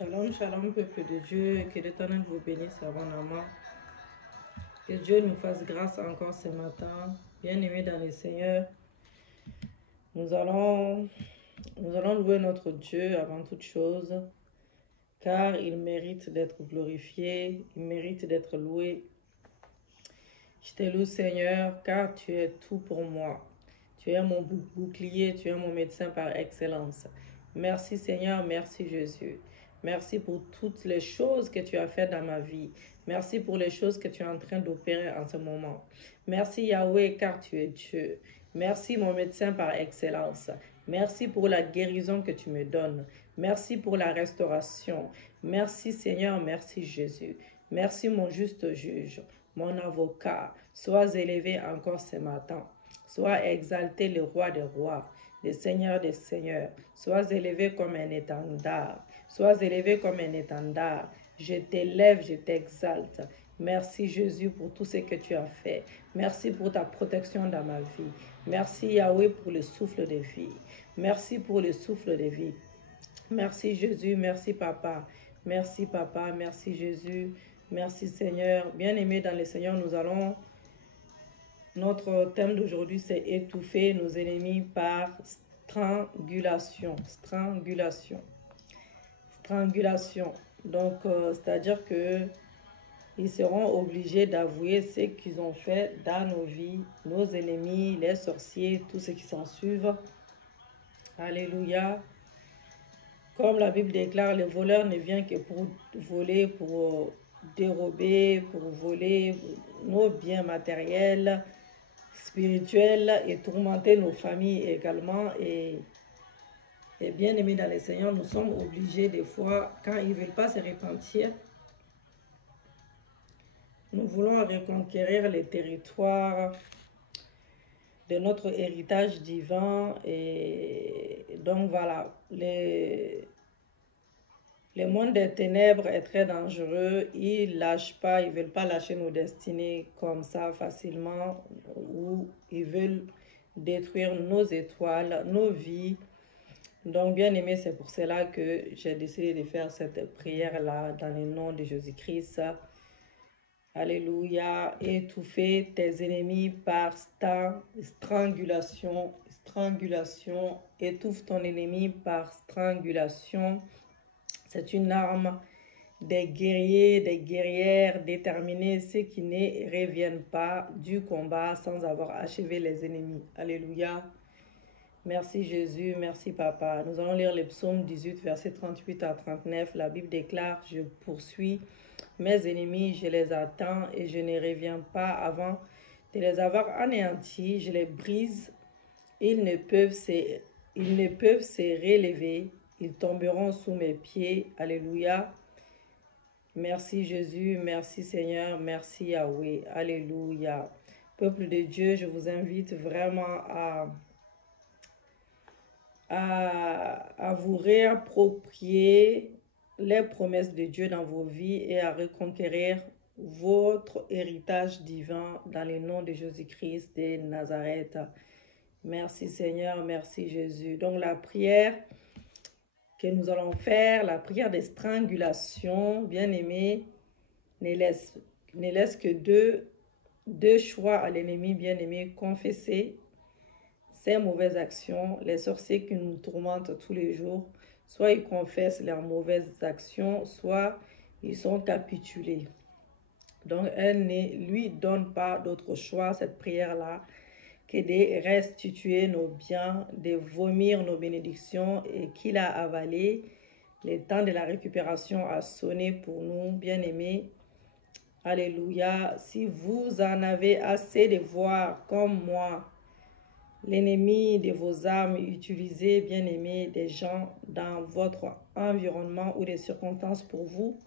Shalom, shalom, peuple de Dieu, que l'Éternel vous bénisse abondamment. Que Dieu nous fasse grâce encore ce matin. Bien-aimés dans le Seigneur, nous allons louer notre Dieu avant toute chose, car il mérite d'être glorifié, il mérite d'être loué. Je te loue, Seigneur, car tu es tout pour moi. Tu es mon bouclier, tu es mon médecin par excellence. Merci, Seigneur, merci, Jésus. Merci pour toutes les choses que tu as faites dans ma vie. Merci pour les choses que tu es en train d'opérer en ce moment. Merci, Yahweh, car tu es Dieu. Merci, mon médecin par excellence. Merci pour la guérison que tu me donnes. Merci pour la restauration. Merci, Seigneur, merci, Jésus. Merci, mon juste juge, mon avocat. Sois élevé encore ce matin. Sois exalté le roi des rois, le seigneur des seigneurs. Sois élevé comme un étendard. Sois élevé comme un étendard. Je t'élève, je t'exalte. Merci Jésus pour tout ce que tu as fait. Merci pour ta protection dans ma vie. Merci Yahweh pour le souffle de vie. Merci pour le souffle de vie. Merci Jésus, merci Papa. Merci Papa, merci Jésus. Merci Seigneur. Bien-aimés dans le Seigneur, notre thème d'aujourd'hui, c'est étouffer nos ennemis par strangulation. Strangulation. Strangulation. Donc, c'est-à-dire que ils seront obligés d'avouer ce qu'ils ont fait dans nos vies, nos ennemis, les sorciers, tous ceux qui s'en suivent. Alléluia. Comme la Bible déclare, le voleur ne vient que pour voler, pour dérober, pour voler nos biens matériels, spirituels et tourmenter nos familles également. Et bien aimés dans le Seigneur, nous sommes obligés des fois, quand ils ne veulent pas se repentir, nous voulons reconquérir les territoires de notre héritage divin. Et donc voilà, le monde des ténèbres est très dangereux. Ils ne lâchent pas, ils ne veulent pas lâcher nos destinées comme ça facilement, ou ils veulent détruire nos étoiles, nos vies. Donc, bien aimé, c'est pour cela que j'ai décidé de faire cette prière-là dans le nom de Jésus-Christ. Alléluia. Étouffer tes ennemis par strangulation. Strangulation. Étouffe ton ennemi par strangulation. C'est une arme des guerriers, des guerrières déterminés, ceux qui ne reviennent pas du combat sans avoir achevé les ennemis. Alléluia. Merci Jésus, merci Papa. Nous allons lire le psaume 18, versets 38 à 39. La Bible déclare, je poursuis mes ennemis, je les attends et je ne reviens pas avant de les avoir anéantis. Je les brise, ils ne peuvent se relever. Ils tomberont sous mes pieds. Alléluia. Merci Jésus, merci Seigneur, merci Yahweh. Alléluia. Peuple de Dieu, je vous invite vraiment à vous réapproprier les promesses de Dieu dans vos vies et à reconquérir votre héritage divin dans le nom de Jésus-Christ de Nazareth. Merci Seigneur, merci Jésus. Donc la prière que nous allons faire, la prière de strangulation, bien-aimé, ne laisse que deux choix à l'ennemi, bien-aimé, confesser ces mauvaises actions, les sorciers qui nous tourmentent tous les jours, soit ils confessent leurs mauvaises actions, soit ils sont capitulés. Donc, elle ne lui donne pas d'autre choix, cette prière-là, que de restituer nos biens, de vomir nos bénédictions et qu'il a avalé. Le temps de la récupération a sonné pour nous, bien-aimés. Alléluia. Si vous en avez assez de voir, comme moi, l'ennemi de vos âmes, utilisez, bien-aimés, des gens dans votre environnement ou des circonstances pour vous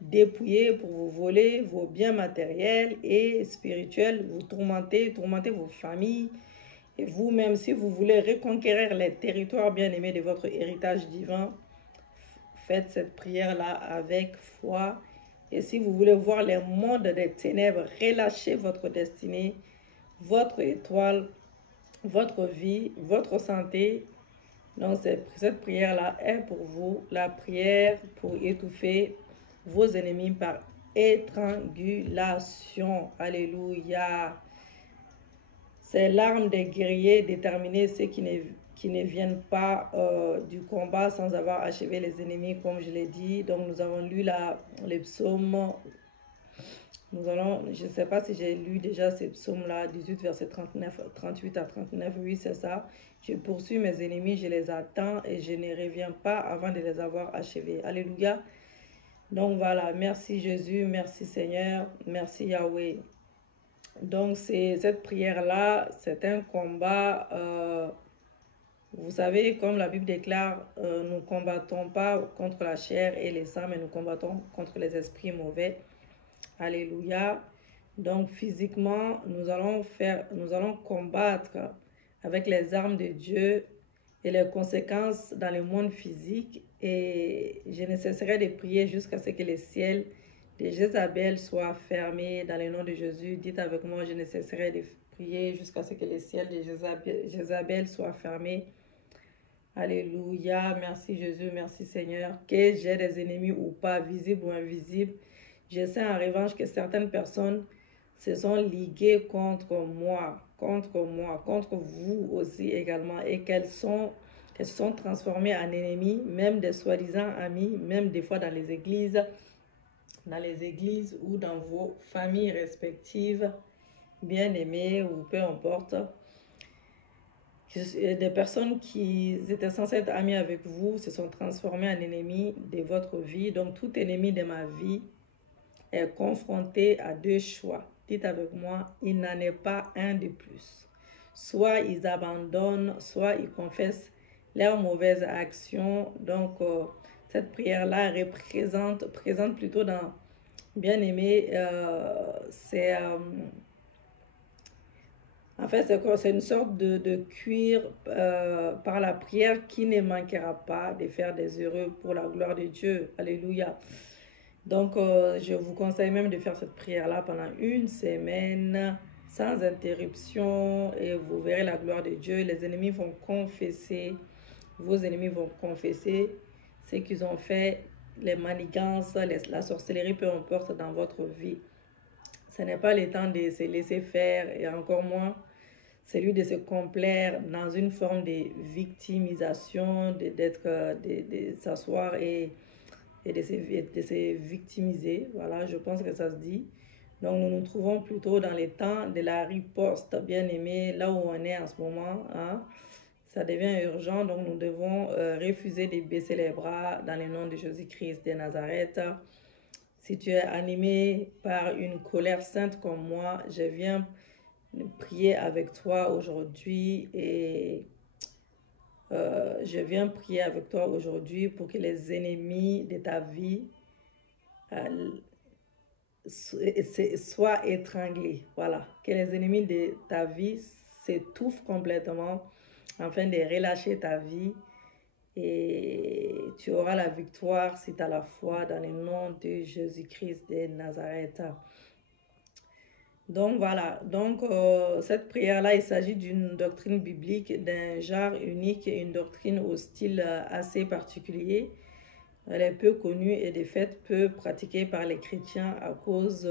dépouiller, pour vous voler vos biens matériels et spirituels, vous tourmenter vos familles et vous-même. Si vous voulez reconquérir les territoires bien-aimés de votre héritage divin, faites cette prière-là avec foi. Et si vous voulez voir les mondes des ténèbres relâcher votre destinée, votre étoile, votre vie, votre santé, Donc, cette prière-là est pour vous, la prière pour étouffer vos ennemis par étrangulation. Alléluia. C'est l'arme des guerriers déterminés, ceux qui ne viennent pas du combat sans avoir achevé les ennemis, comme je l'ai dit. Donc, nous avons lu les psaumes. Nous allons, je ne sais pas si j'ai lu déjà ces psaumes-là, 18, verset 39, 38 à 39. Oui, c'est ça. Je poursuis mes ennemis, je les attends et je ne reviens pas avant de les avoir achevés. Alléluia. Donc voilà, merci Jésus, merci Seigneur, merci Yahweh. Donc cette prière-là, c'est un combat. Vous savez, comme la Bible déclare, nous ne combattons pas contre la chair et les sangs, mais nous combattons contre les esprits mauvais. Alléluia. Donc physiquement, nous allons combattre avec les armes de Dieu et les conséquences dans le monde physique. Et je ne cesserai de prier jusqu'à ce que les ciels de Jézabel soient fermés dans le nom de Jésus. Dites avec moi, je ne cesserai de prier jusqu'à ce que les ciels de Jézabel soient fermés. Alléluia. Merci Jésus, merci Seigneur. Que j'ai des ennemis ou pas, visibles ou invisibles. Je sais en revanche que certaines personnes se sont liguées contre moi, contre vous aussi également, et qu'elles se sont transformées en ennemis, même des soi-disant amis, même des fois dans les églises ou dans vos familles respectives, bien-aimées ou peu importe. Des personnes qui étaient censées être amies avec vous se sont transformées en ennemis de votre vie. Donc tout ennemi de ma vie est confronté à deux choix. Dites avec moi, il n'en est pas un de plus. Soit ils abandonnent, soit ils confessent leurs mauvaises actions. Donc, cette prière-là présente plutôt dans, bien aimé, en fait, c'est une sorte de cuir par la prière qui ne manquera pas de faire des heureux pour la gloire de Dieu. Alléluia. Donc, je vous conseille même de faire cette prière-là pendant une semaine, sans interruption, et vous verrez la gloire de Dieu. Les ennemis vont confesser, vos ennemis vont confesser ce qu'ils ont fait, les manigances, la sorcellerie, peu importe, dans votre vie. Ce n'est pas le temps de se laisser faire, et encore moins celui de se complaire dans une forme de victimisation, de s'asseoir et de se victimiser. Voilà, je pense que ça se dit. Donc, nous nous trouvons plutôt dans les temps de la riposte, bien aimé, là où on est en ce moment. Hein. Ça devient urgent, donc nous devons refuser de baisser les bras dans le nom de Jésus-Christ de Nazareth. Si tu es animé par une colère sainte comme moi, je viens prier avec toi aujourd'hui et je viens prier avec toi aujourd'hui pour que les ennemis de ta vie soient étranglés. Voilà, que les ennemis de ta vie s'étouffent complètement afin de relâcher ta vie et tu auras la victoire si tu as la foi dans le nom de Jésus-Christ de Nazareth. Donc voilà, donc cette prière-là, il s'agit d'une doctrine biblique, d'un genre unique, une doctrine au style assez particulier. Elle est peu connue et de fait peu pratiquée par les chrétiens à cause,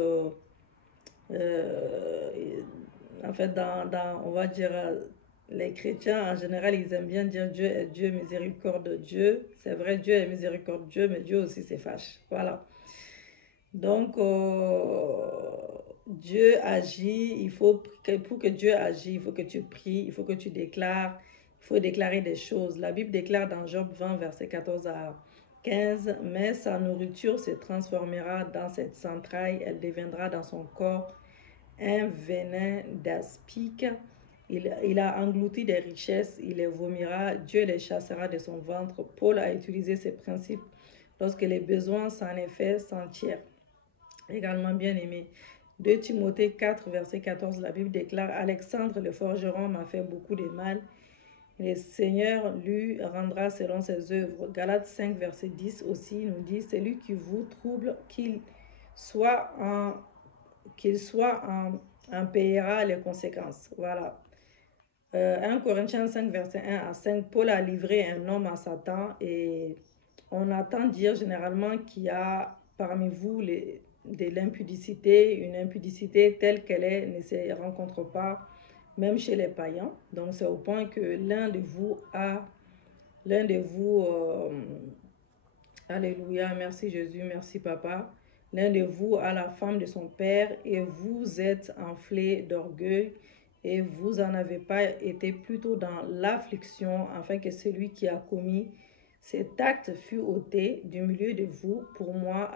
en fait, on va dire, les chrétiens en général, ils aiment bien dire Dieu est Dieu, miséricorde Dieu. C'est vrai, Dieu est miséricorde Dieu, mais Dieu aussi se fâche. Voilà. Donc, Dieu agit, pour que Dieu agisse, il faut que tu pries, il faut que tu déclares, il faut déclarer des choses. La Bible déclare dans Job 20, verset 14 à 15, « Mais sa nourriture se transformera dans cette entrailles, elle deviendra dans son corps un venin d'aspic. Il a englouti des richesses, il les vomira, Dieu les chassera de son ventre. » Paul a utilisé ces principes lorsque les besoins s'en est fait sentir. Également bien aimé. 2 Timothée 4, verset 14, la Bible déclare « Alexandre le forgeron m'a fait beaucoup de mal. Le Seigneur lui rendra selon ses œuvres. » Galates 5, verset 10 aussi nous dit « Celui qui vous trouble, qu'il soit en payera les conséquences. » Voilà. 1 Corinthiens 5, verset 1 à 5, Paul a livré un homme à Satan et on entend dire généralement qu'il y a parmi vous de l'impudicité, une impudicité telle qu'elle est, ne se rencontre pas même chez les païens. Donc c'est au point que l'un de vous, alléluia, merci Jésus, merci Papa, l'un de vous a la femme de son père et vous êtes enflé d'orgueil et vous en avez pas été plutôt dans l'affliction, afin que celui qui a commis cet acte fût ôté du milieu de vous. Pour moi,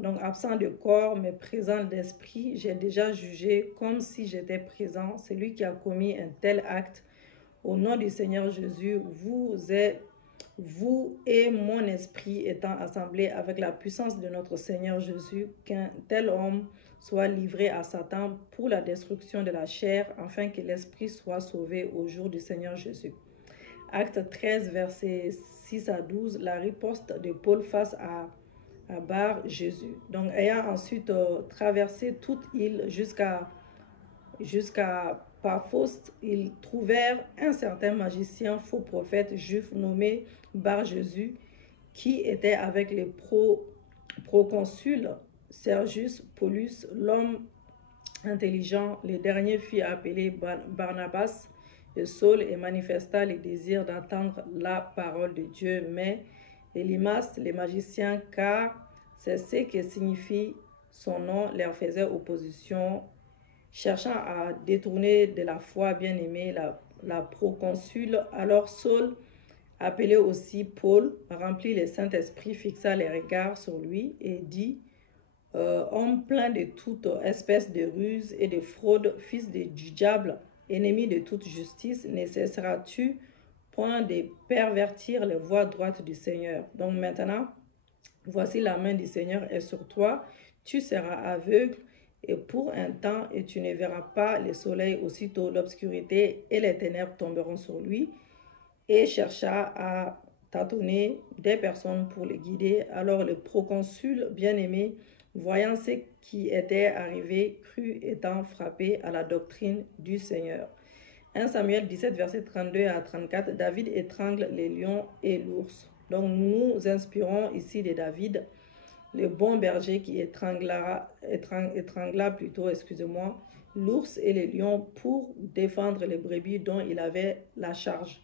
donc absent de corps, mais présent d'esprit, j'ai déjà jugé comme si j'étais présent. Celui qui a commis un tel acte, au nom du Seigneur Jésus, vous et mon esprit étant assemblés avec la puissance de notre Seigneur Jésus, qu'un tel homme soit livré à Satan pour la destruction de la chair, afin que l'esprit soit sauvé au jour du Seigneur Jésus. Acte 13, versets 6 à 12, la riposte de Paul face à Bar Jésus. Donc, ayant ensuite traversé toute île jusqu'à Paphos, ils trouvèrent un certain magicien, faux prophète juif nommé Bar Jésus, qui était avec les proconsuls Sergius Paulus, l'homme intelligent. Le dernier fit appeler Barnabas et Saul et manifesta le désir d'entendre la parole de Dieu. Mais Élymas, les magiciens, car c'est ce que signifie son nom, leur faisait opposition, cherchant à détourner de la foi bien-aimée la proconsul. Alors Saul, appelé aussi Paul, remplit le Saint-Esprit, fixa les regards sur lui et dit: homme plein de toute espèce de ruse et de fraude, fils du diable, ennemi de toute justice, ne cesseras-tu point de pervertir les voies droites du Seigneur? Donc maintenant, voici la main du Seigneur est sur toi, tu seras aveugle et pour un temps, et tu ne verras pas le soleil. Aussitôt l'obscurité et les ténèbres tomberont sur lui, et chercha à tâtonner des personnes pour les guider. Alors le proconsul bien-aimé, voyant ce qui était arrivé, crut, étant frappé à la doctrine du Seigneur. 1 Samuel 17, verset 32 à 34, David étrangle les lions et l'ours. Donc nous nous inspirons ici de David, le bon berger qui étrangla l'ours et les lions pour défendre les brebis dont il avait la charge.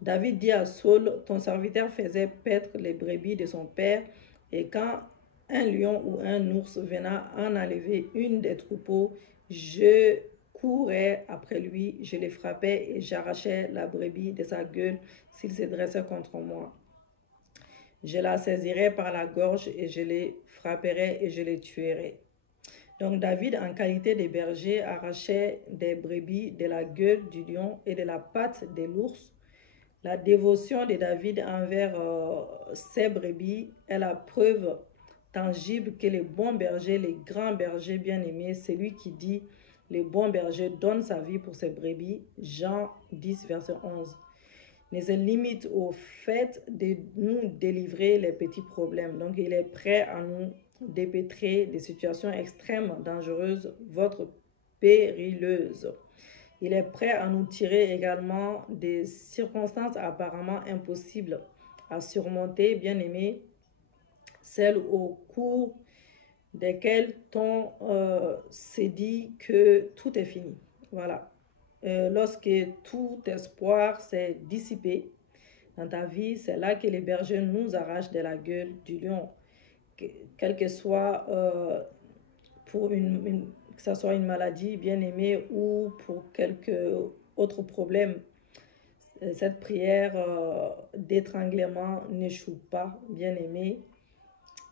David dit à Saul: ton serviteur faisait paître les brebis de son père, et quand un lion ou un ours venait en enlever une des troupeaux, je courais après lui, je le frappais et j'arrachais la brebis de sa gueule s'il se dressait contre moi. Je la saisirai par la gorge et je les frapperai et je les tuerai. Donc David, en qualité de berger, arrachait des brebis de la gueule du lion et de la patte de l'ours. La dévotion de David envers ses brebis est la preuve tangible que le bon berger, le grand berger bien-aimé, c'est lui qui dit: le bon berger donne sa vie pour ses brebis. Jean 10, verset 11. Ne se limite au fait de nous délivrer les petits problèmes. Donc, il est prêt à nous dépêtrer des situations extrêmes, dangereuses, votre périlleuses. Il est prêt à nous tirer également des circonstances apparemment impossibles à surmonter, bien-aimés, celles au cours desquelles on s'est dit que tout est fini. Voilà. Lorsque tout espoir s'est dissipé dans ta vie, c'est là que les bergers nous arrachent de la gueule du lion. Quel que soit que ce soit une maladie bien aimée ou pour quelque autre problème, cette prière d'étranglement n'échoue pas, bien aimée.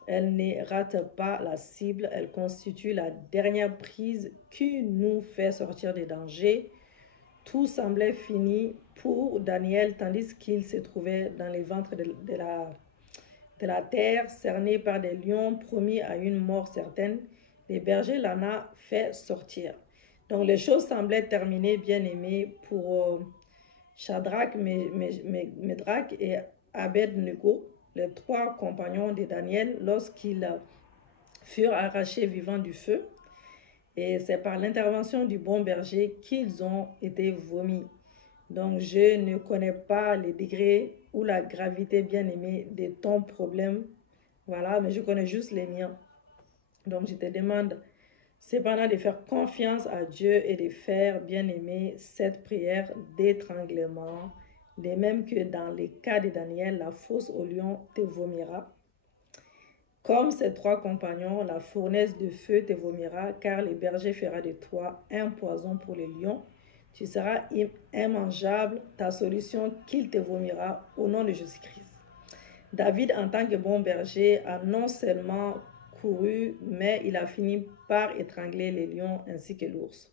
Elle ne rate pas la cible, elle constitue la dernière prise qui nous fait sortir des dangers. Tout semblait fini pour Daniel, tandis qu'il se trouvait dans les ventres de la terre, cerné par des lions, promis à une mort certaine. Les bergers l'en ont fait sortir. Donc les choses semblaient terminées, bien aimées, pour Shadrach, Médrac et Abed-Nego, les trois compagnons de Daniel, lorsqu'ils furent arrachés vivants du feu. Et c'est par l'intervention du bon berger qu'ils ont été vomis. Donc, je ne connais pas les degrés ou la gravité, bien aimé, de ton problème. Voilà, mais je connais juste les miens. Donc, je te demande cependant de faire confiance à Dieu et de faire, bien aimé, cette prière d'étranglement. De même que dans les cas de Daniel, la fosse au lion te vomira. Comme ses 3 compagnons, la fournaise de feu te vomira, car le berger fera de toi un poison pour les lions. Tu seras immangeable, ta solution qu'il te vomira au nom de Jésus-Christ. David, en tant que bon berger, a non seulement couru, mais il a fini par étrangler les lions ainsi que l'ours.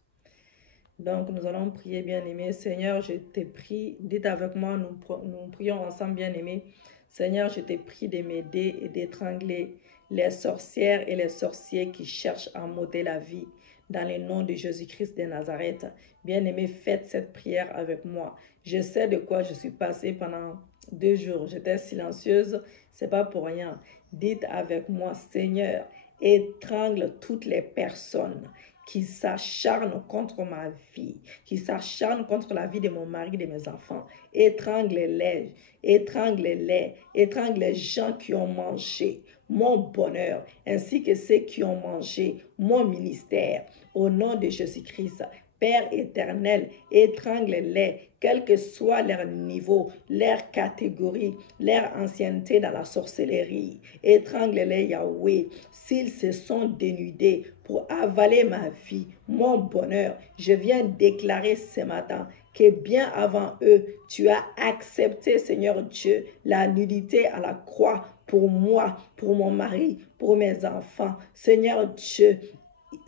Donc, nous allons prier, bien-aimé. Seigneur, je te prie, dites avec moi, nous prions ensemble, bien-aimé. Seigneur, je te prie de m'aider et d'étrangler les sorcières et les sorciers qui cherchent à m'ôter la vie. Dans le nom de Jésus-Christ de Nazareth, bien-aimé, faites cette prière avec moi. Je sais de quoi je suis passée pendant 2 jours. J'étais silencieuse, c'est pas pour rien. Dites avec moi, Seigneur, étrangle toutes les personnes qui s'acharnent contre ma vie, qui s'acharnent contre la vie de mon mari, de mes enfants. Étrangle-les, étrangle-les, étrangle les gens qui ont mangé mon bonheur, ainsi que ceux qui ont mangé mon ministère. Au nom de Jésus-Christ, Père éternel, étrangle-les, quel que soit leur niveau, leur catégorie, leur ancienneté dans la sorcellerie. Étrangle-les, Yahweh, s'ils se sont dénudés pour avaler ma vie, mon bonheur. Je viens déclarer ce matin que bien avant eux, tu as accepté, Seigneur Dieu, la nudité à la croix pour moi, pour mon mari, pour mes enfants. Seigneur Dieu,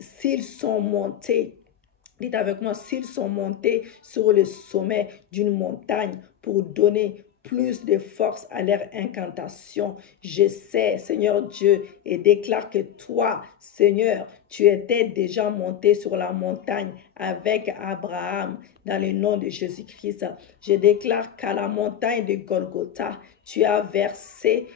s'ils sont montés, dites avec moi, s'ils sont montés sur le sommet d'une montagne pour donner plus de force à leur incantation, je sais, Seigneur Dieu, et déclare que toi, Seigneur, tu étais déjà monté sur la montagne avec Abraham dans le nom de Jésus-Christ. Je déclare qu'à la montagne de Golgotha, tu as versé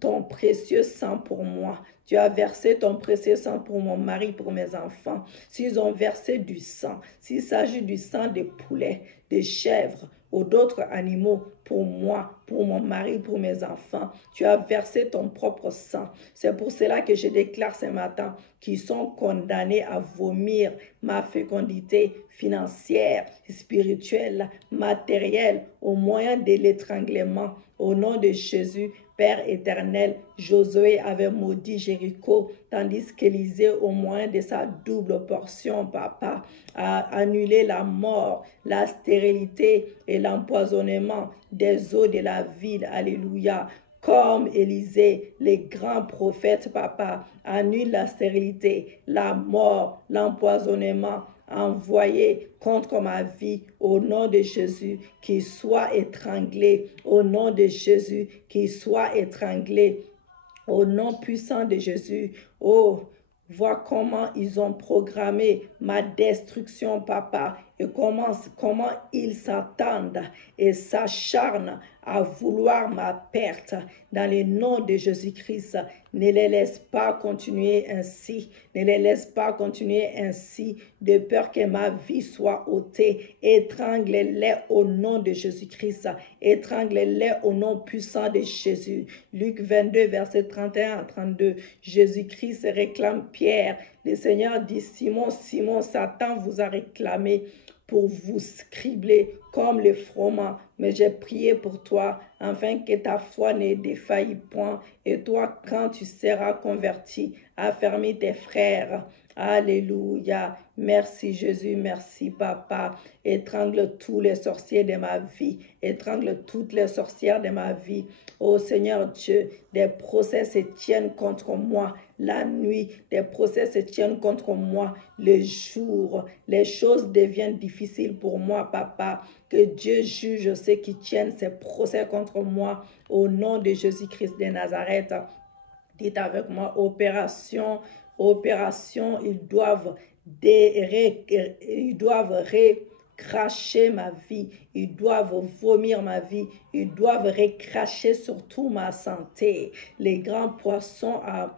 ton précieux sang pour moi. Tu as versé ton précieux sang pour mon mari, pour mes enfants. S'ils ont versé du sang, s'il s'agit du sang de poulet, de chèvres ou d'autres animaux, pour moi, pour mon mari, pour mes enfants, tu as versé ton propre sang. C'est pour cela que je déclare ce matin qu'ils sont condamnés à vomir ma fécondité financière, spirituelle, matérielle, au moyen de l'étranglement. Au nom de Jésus, Père éternel, Josué avait maudit Jéricho, tandis qu'Élisée, au moyen de sa double portion, Papa, a annulé la mort, la stérilité et l'empoisonnement des eaux de la ville. Alléluia. Comme Élisée, les grands prophètes, Papa, annulent la stérilité, la mort, l'empoisonnement, envoyé contre ma vie au nom de Jésus, qu'il soit étranglé, au nom de Jésus, qu'il soit étranglé, au nom puissant de Jésus. Oh, vois comment ils ont programmé ma destruction, Papa, et comment ils s'attendent et s'acharnent à vouloir ma perte. Dans le nom de Jésus-Christ, ne les laisse pas continuer ainsi. Ne les laisse pas continuer ainsi, de peur que ma vie soit ôtée. Étrangle-les au nom de Jésus-Christ. Étrangle-les au nom puissant de Jésus. Luc 22, verset 31 à 32. Jésus-Christ réclame Pierre. Le Seigneur dit, Simon, Simon, Satan vous a réclamé pour vous cribler comme le froment. Mais j'ai prié pour toi, afin que ta foi ne défaille point. Et toi, quand tu seras converti, affermis tes frères. Alléluia. Merci Jésus, merci Papa. Étrangle tous les sorciers de ma vie. Étrangle toutes les sorcières de ma vie. Oh Seigneur Dieu, des procès se tiennent contre moi la nuit. Des procès se tiennent contre moi le jour. Les choses deviennent difficiles pour moi, Papa. Que Dieu juge ceux qui tiennent ces procès contre moi au nom de Jésus-Christ de Nazareth. Dites avec moi, opération, ils doivent cracher ma vie, ils doivent vomir ma vie, ils doivent recracher surtout ma santé. Les grands poissons a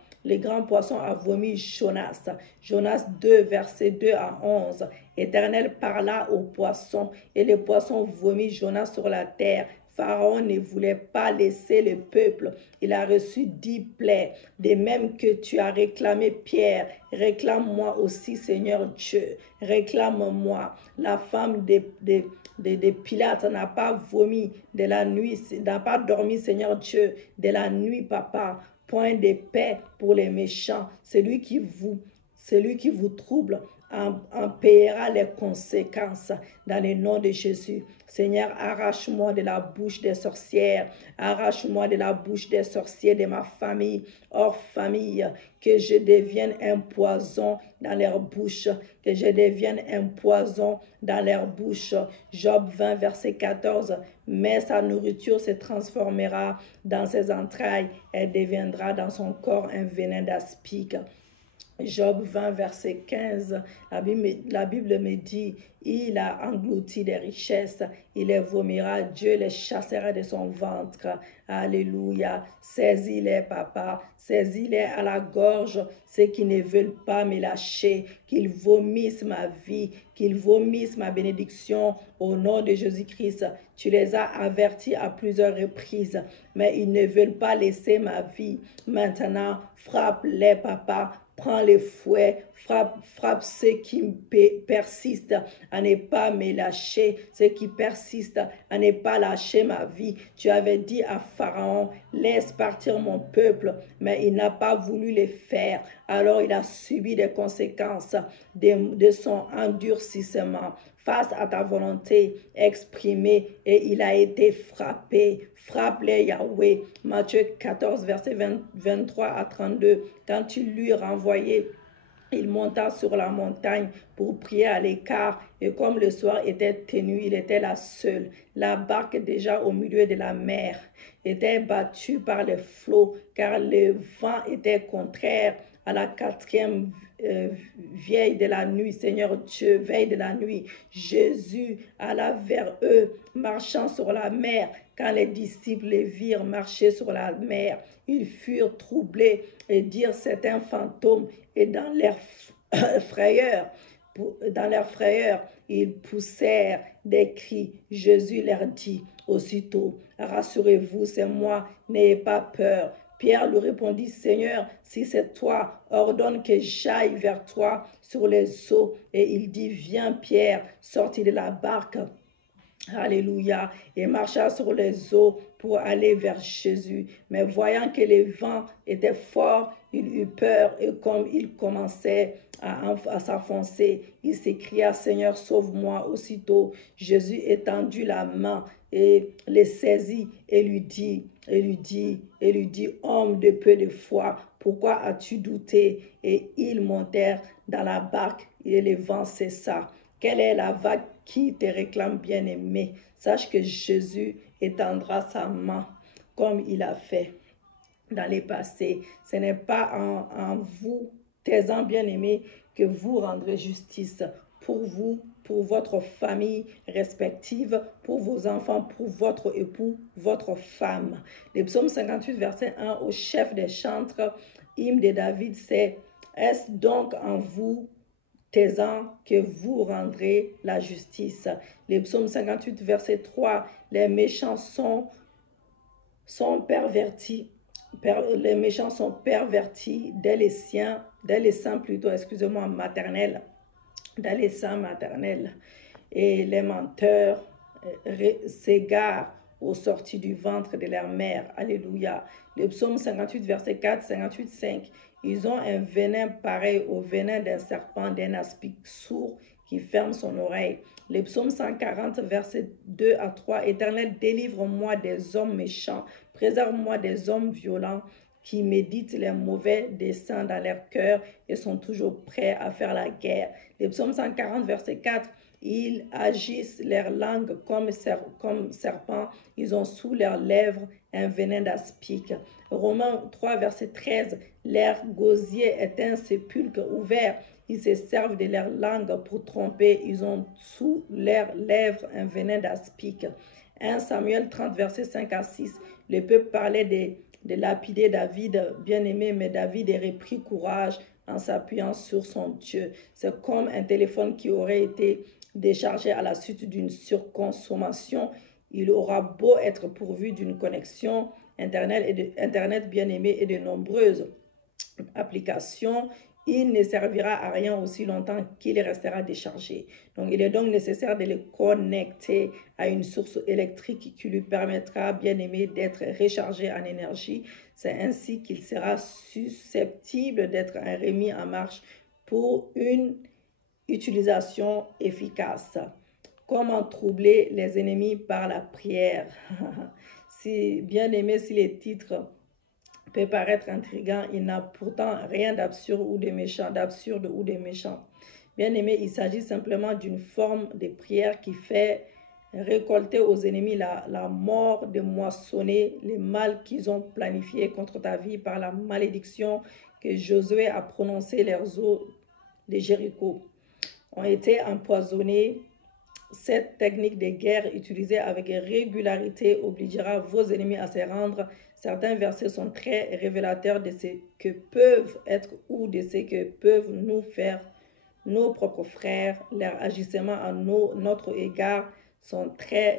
vomi Jonas. Jonas 2, verset 2 à 11. Éternel parla aux poissons et les poissons vomit Jonas sur la terre. Pharaon ne voulait pas laisser le peuple. Il a reçu 10 plaies. De même que tu as réclamé Pierre, réclame-moi aussi, Seigneur Dieu. Réclame-moi. La femme de Pilate n'a pas vomi de la nuit, n'a pas dormi, Seigneur Dieu, de la nuit, papa. Point de paix pour les méchants. Celui qui vous trouble en paiera les conséquences dans le nom de Jésus. Seigneur, arrache-moi de la bouche des sorcières, arrache-moi de la bouche des sorciers de ma famille, hors famille, que je devienne un poison dans leur bouche, que je devienne un poison dans leur bouche. Job 20, verset 14, mais sa nourriture se transformera dans ses entrailles, elle deviendra dans son corps un venin d'aspic. Job 20, verset 15, la Bible me dit, il a englouti des richesses, il les vomira, Dieu les chassera de son ventre. Alléluia. Saisis-les, papa, saisis-les à la gorge, ceux qui ne veulent pas me lâcher, qu'ils vomissent ma vie, qu'ils vomissent ma bénédiction au nom de Jésus-Christ. Tu les as avertis à plusieurs reprises, mais ils ne veulent pas laisser ma vie. Maintenant, frappe-les, papa. Prends les fouets, frappe ceux qui persistent à ne pas me lâcher, ceux qui persistent à ne pas lâcher ma vie. Tu avais dit à Pharaon, laisse partir mon peuple, mais il n'a pas voulu le faire. Alors il a subi des conséquences de son endurcissement face à ta volonté exprimée et il a été frappé. Frappe-les, Yahweh. Matthieu 14, verset 23 à 32. Quand tu lui renvoyais, il monta sur la montagne pour prier à l'écart et comme le soir était ténu, il était la seule. La barque déjà au milieu de la mer était battue par les flots car le vent était contraire. À la quatrième veille de la nuit, Seigneur Dieu, veille de la nuit, Jésus alla vers eux, marchant sur la mer. Quand les disciples les virent marcher sur la mer, ils furent troublés et dirent c'est un fantôme. Et dans leur frayeur, ils poussèrent des cris. Jésus leur dit aussitôt, rassurez-vous, c'est moi, n'ayez pas peur. Pierre lui répondit, Seigneur, si c'est toi, ordonne que j'aille vers toi sur les eaux. Et il dit, viens Pierre, sortit de la barque. Alléluia. Et marcha sur les eaux pour aller vers Jésus. Mais voyant que les vents étaient forts, il eut peur et comme il commençait à s'enfoncer, il s'écria, Seigneur, sauve-moi. Aussitôt, Jésus étendit la main et les saisit et lui dit, homme de peu de foi, pourquoi as-tu douté? Et ils montèrent dans la barque et le vent cessa. Quelle est la vague qui te réclame, bien-aimé? Sache que Jésus étendra sa main comme il a fait dans le passé. Ce n'est pas en vous, tes ans bien-aimés, que vous rendrez justice pour vous, pour votre famille respective, pour vos enfants, pour votre époux, votre femme. Le psaume 58, verset 1, au chef des chantres, hymne de David, c'est « Est-ce donc en vous, tes ans, que vous rendrez la justice ?» Le psaume 58, verset 3, les méchants sont pervertis. Les méchants sont pervertis dès les seins plutôt, excusez-moi, maternels, dans les seins maternels. Et les menteurs s'égarent aux sorties du ventre de leur mère. Alléluia. Le psaume 58, verset 4, 58, 5. Ils ont un venin pareil au venin d'un serpent, d'un aspic sourd qui ferme son oreille. Le psaume 140, verset 2 à 3. Éternel, délivre-moi des hommes méchants, préserve-moi des hommes violents qui méditent les mauvais desseins dans leur cœur et sont toujours prêts à faire la guerre. Le psaume 140, verset 4. Ils agissent leur langue comme serpents, ils ont sous leurs lèvres un venin d'aspic. Romains 3, verset 13, leur gosier est un sépulcre ouvert, Ils se servent de leur langue pour tromper. Ils ont sous leurs lèvres un venin d'aspic. 1 Samuel 30, versets 5 à 6. Le peuple parlait de lapider David, bien-aimé, mais David a repris courage en s'appuyant sur son Dieu. C'est comme un téléphone qui aurait été déchargé à la suite d'une surconsommation. Il aura beau être pourvu d'une connexion Internet bien-aimé et de nombreuses applications, il ne servira à rien aussi longtemps qu'il restera déchargé. Donc, il est donc nécessaire de le connecter à une source électrique qui lui permettra, bien aimé, d'être rechargé en énergie. C'est ainsi qu'il sera susceptible d'être remis en marche pour une utilisation efficace. Comment troubler les ennemis par la prière? Si, bien aimé, si les titres peut paraître intriguant, il n'a pourtant rien d'absurde ou de méchant. Bien aimé, il s'agit simplement d'une forme de prière qui fait récolter aux ennemis la mort, de moissonner les mal qu'ils ont planifié contre ta vie par la malédiction que Josué a prononcée. Les eaux de Jéricho ont été empoisonnés. Cette technique de guerre utilisée avec régularité obligera vos ennemis à se rendre. Certains versets sont très révélateurs de ce que peuvent être ou de ce que peuvent nous faire nos propres frères. Leurs agissements à notre égard sont très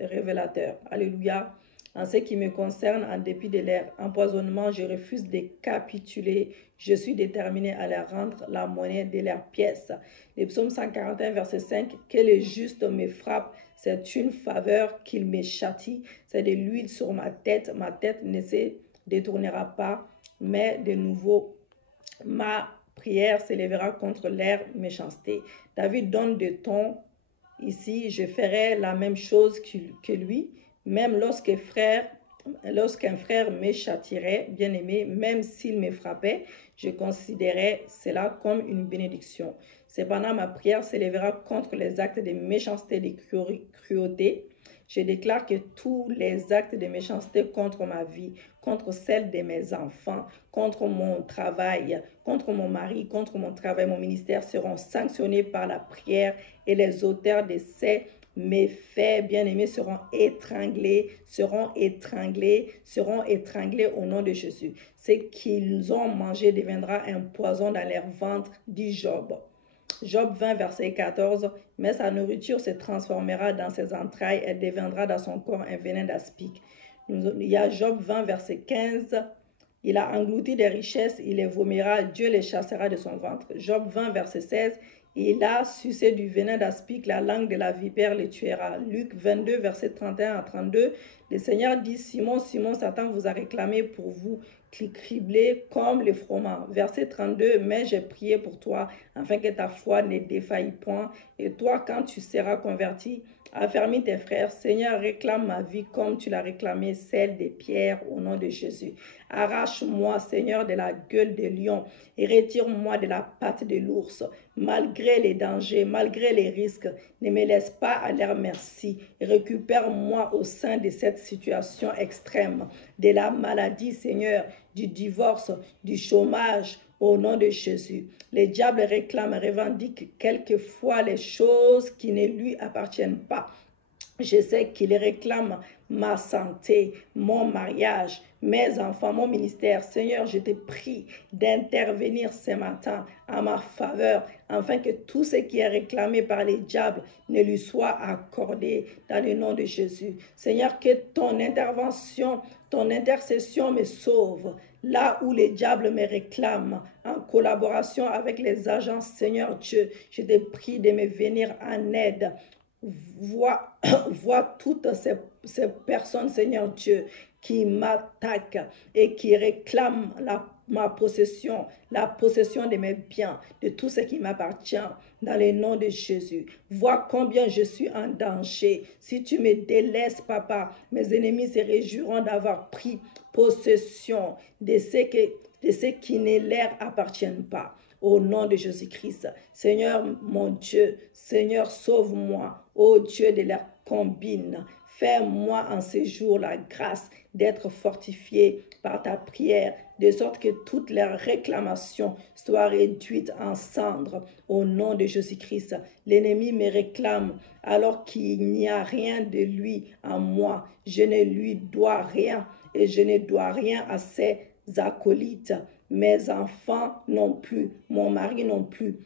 révélateurs. Alléluia. En ce qui me concerne, en dépit de leur empoisonnement, je refuse de capituler. Je suis déterminé à leur rendre la monnaie de leurs pièces. Le psaume 141, verset 5, « Que le juste me frappe, c'est une faveur qu'il me châtie. C'est de l'huile sur ma tête ne se détournera pas, mais de nouveau, ma prière s'élèvera contre leur méchanceté. » David donne de ton ici, je ferai la même chose que lui, même lorsqu'un frère me châtirait, bien aimé, même s'il me frappait, je considérais cela comme une bénédiction. Cependant, ma prière s'élèvera contre les actes de méchanceté et de cruauté. Je déclare que tous les actes de méchanceté contre ma vie, contre celle de mes enfants, contre mon travail, contre mon mari, contre mon travail, mon ministère seront sanctionnés par la prière et les auteurs de ces méfaits, bien-aimés, seront étranglés au nom de Jésus. Ce qu'ils ont mangé deviendra un poison dans leur ventre, dit Job. Job 20, verset 14, « Mais sa nourriture se transformera dans ses entrailles, elle deviendra dans son corps un venin d'aspic. » Il y a Job 20, verset 15, « Il a englouti des richesses, il les vomira, Dieu les chassera de son ventre. » Job 20, verset 16, « Il a sucé du venin d'aspic, la langue de la vipère les tuera. » Luc 22, verset 31 à 32, le Seigneur dit, « Simon, Simon, Satan vous a réclamé pour vous cribler comme le froment. » Verset 32, « Mais j'ai prié pour toi, afin que ta foi ne défaille point. Et toi, quand tu seras converti, affermis tes frères. Seigneur, réclame ma vie comme tu l'as réclamé celle des pierres au nom de Jésus. Arrache-moi, Seigneur, de la gueule des lions et retire-moi de la patte de l'ours. Malgré les dangers, malgré les risques, ne me laisse pas à leur merci. Récupère-moi au sein de cette situation extrême, de la maladie, Seigneur, du divorce, du chômage, au nom de Jésus. Les diables réclament, revendiquent quelquefois les choses qui ne lui appartiennent pas. Je sais qu'il réclame ma santé, mon mariage, mes enfants, mon ministère. Seigneur, je te prie d'intervenir ce matin en ma faveur, afin que tout ce qui est réclamé par les diables ne lui soit accordé dans le nom de Jésus. Seigneur, que ton intervention, ton intercession me sauve. Là où les diables me réclament, en collaboration avec les agences, Seigneur Dieu, je te prie de me venir en aide. Vois toutes ces personnes, Seigneur Dieu, qui m'attaquent et qui réclament ma possession, la possession de mes biens, de tout ce qui m'appartient, dans le nom de Jésus. Vois combien je suis en danger. Si tu me délaisses, Papa, mes ennemis se réjouiront d'avoir pris possession de ce qui ne leur appartiennent pas. Au nom de Jésus-Christ. Seigneur mon Dieu, Seigneur, sauve-moi. Ô Dieu de la combine, fais-moi en ce jour la grâce d'être fortifié par ta prière, de sorte que toutes leurs réclamations soient réduites en cendres au nom de Jésus-Christ. L'ennemi me réclame alors qu'il n'y a rien de lui en moi. Je ne lui dois rien et je ne dois rien à ses acolytes. Mes enfants non plus, mon mari non plus.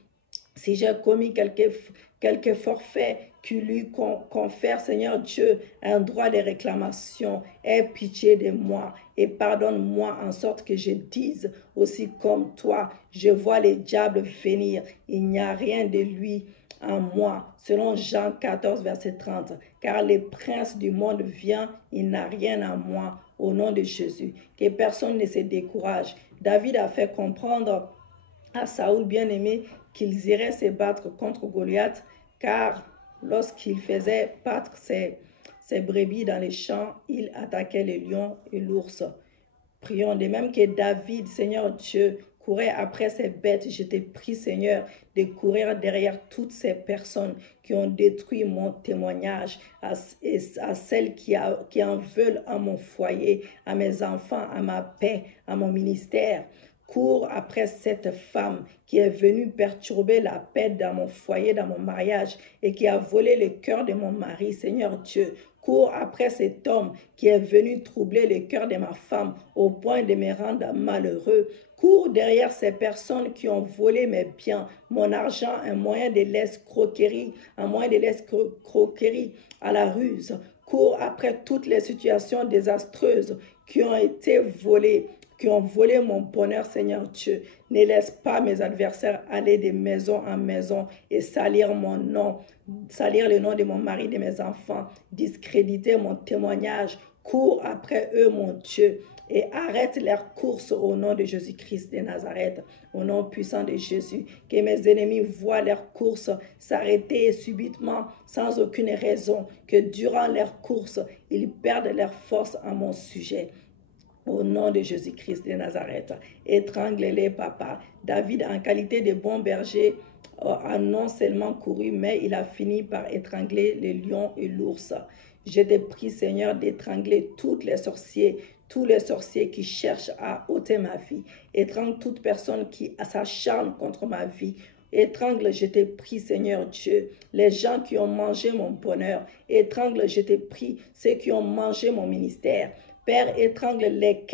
Si j'ai commis quelque forfait qui lui confère, Seigneur Dieu, un droit de réclamation, aie pitié de moi et pardonne-moi en sorte que je dise aussi comme toi, je vois les diables venir, il n'y a rien de lui en moi, selon Jean 14, verset 30. Car le prince du monde vient, il n'a rien en moi, au nom de Jésus. Que personne ne se décourage. David a fait comprendre à Saoul bien-aimé qu'ils iraient se battre contre Goliath, car lorsqu'il faisait battre ses brebis dans les champs, il attaquait les lions et l'ours. Prions de même que David, Seigneur Dieu, courait après ces bêtes. Je te prie, Seigneur, de courir derrière toutes ces personnes qui ont détruit mon témoignage, à celles qui en veulent à mon foyer, à mes enfants, à ma paix, à mon ministère. Cours après cette femme qui est venue perturber la paix dans mon foyer, dans mon mariage et qui a volé le cœur de mon mari, Seigneur Dieu. Cours après cet homme qui est venu troubler le cœur de ma femme au point de me rendre malheureux. Cours derrière ces personnes qui ont volé mes biens, mon argent, un moyen de l'escroquerie, à la ruse. Cours après toutes les situations désastreuses qui ont été volées, qui ont volé mon bonheur, Seigneur Dieu. Ne laisse pas mes adversaires aller de maison en maison et salir mon nom, salir le nom de mon mari, de mes enfants, discréditer mon témoignage. Cours après eux, mon Dieu, et arrête leur course au nom de Jésus-Christ de Nazareth, au nom puissant de Jésus. Que mes ennemis voient leur course s'arrêter subitement, sans aucune raison, que durant leur course, ils perdent leur force en mon sujet. Au nom de Jésus-Christ de Nazareth, étrangle-les, papa. David, en qualité de bon berger, a non seulement couru, mais il a fini par étrangler les lions et l'ours. Je te prie, Seigneur, d'étrangler tous les sorciers qui cherchent à ôter ma vie. Étrangle toute personne qui s'acharne contre ma vie. Étrangle, je te prie, Seigneur Dieu, les gens qui ont mangé mon bonheur. Étrangle, je te prie, ceux qui ont mangé mon ministère. Père, étrangle-les,